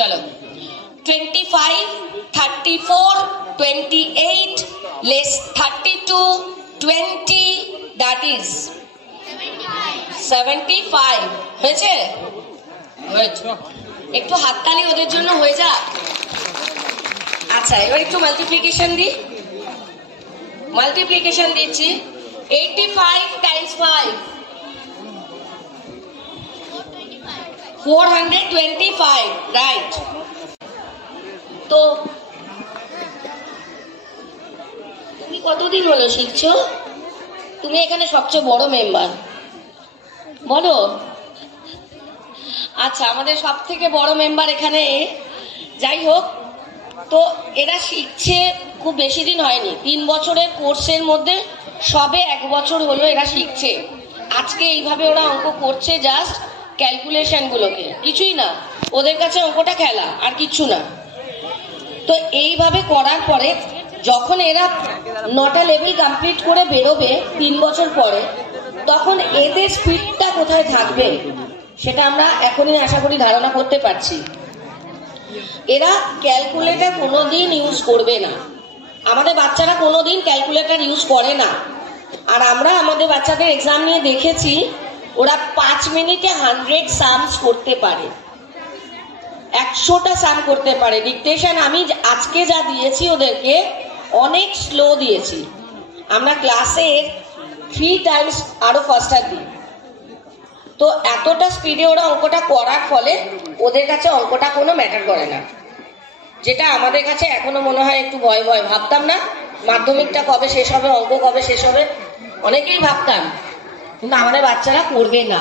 চলো 25, 34, 28 less 32, 20, that is 75 হয়েছে? একটু হাততালি ওদের জন্য হয়ে যা। আচ্ছা, এবার একটু মাল্টিপ্লিকেশন দিচ্ছি। 85 times 5 425, রাইট। তো তুমি কতদিন হলো শিখছো? তুমি এখানে সবচেয়ে বড় মেম্বার, বলো। আচ্ছা, আমাদের সব থেকে বড় মেম্বার এখানে। যাই হোক, তো এরা শিখছে খুব বেশি দিন হয়নি, 3 বছরের কোর্সের মধ্যে সবে 1 বছর হলো এরা শিখছে। আজকে এইভাবে ওরা অঙ্ক করছে, জাস্ট ক্যালকুলেশন গুলোকে, কিছুই না, ওদের কাছে অঙ্কটা খেলা আর কিচ্ছু না। তো এইভাবে করার পরে যখন এরা 9টা লেভেল কমপ্লিট করে বেরোবে 3 বছর পরে, তখন এদের স্পিডটা কোথায় থাকবে সেটা আমরা এখনই আশা করি ধারণা করতে পারছি। এরা ক্যালকুলেটর কোনোদিন ইউজ করবে না, আমাদের বাচ্চারা কোনোদিন ক্যালকুলেটর ইউজ করে না। আর আমরা আমাদের বাচ্চাদের এক্সাম নিয়ে দেখেছি, ওরা 5 মিনিটে 100 সামস করতে পারে, 100টা সাম করতে পারে। ডিকটেশন আমি আজকে যা দিয়েছি ওদেরকে অনেক স্লো দিয়েছি, আমরা ক্লাসে 3 টাইমস আরো ফাস্টার দিই। তো এতটা স্পিডে ওরা অঙ্কটা করার ফলে ওদের কাছে অঙ্কটা কোনো ম্যাটার করে না, যেটা আমাদের কাছে এখনো মনে হয় একটু ভয় ভাবতাম না মাধ্যমিকটা কবে শেষ হবে, অঙ্ক কবে শেষ হবে, অনেকেই ভাবতাম, কিন্তু আমাদের বাচ্চারা করবে না।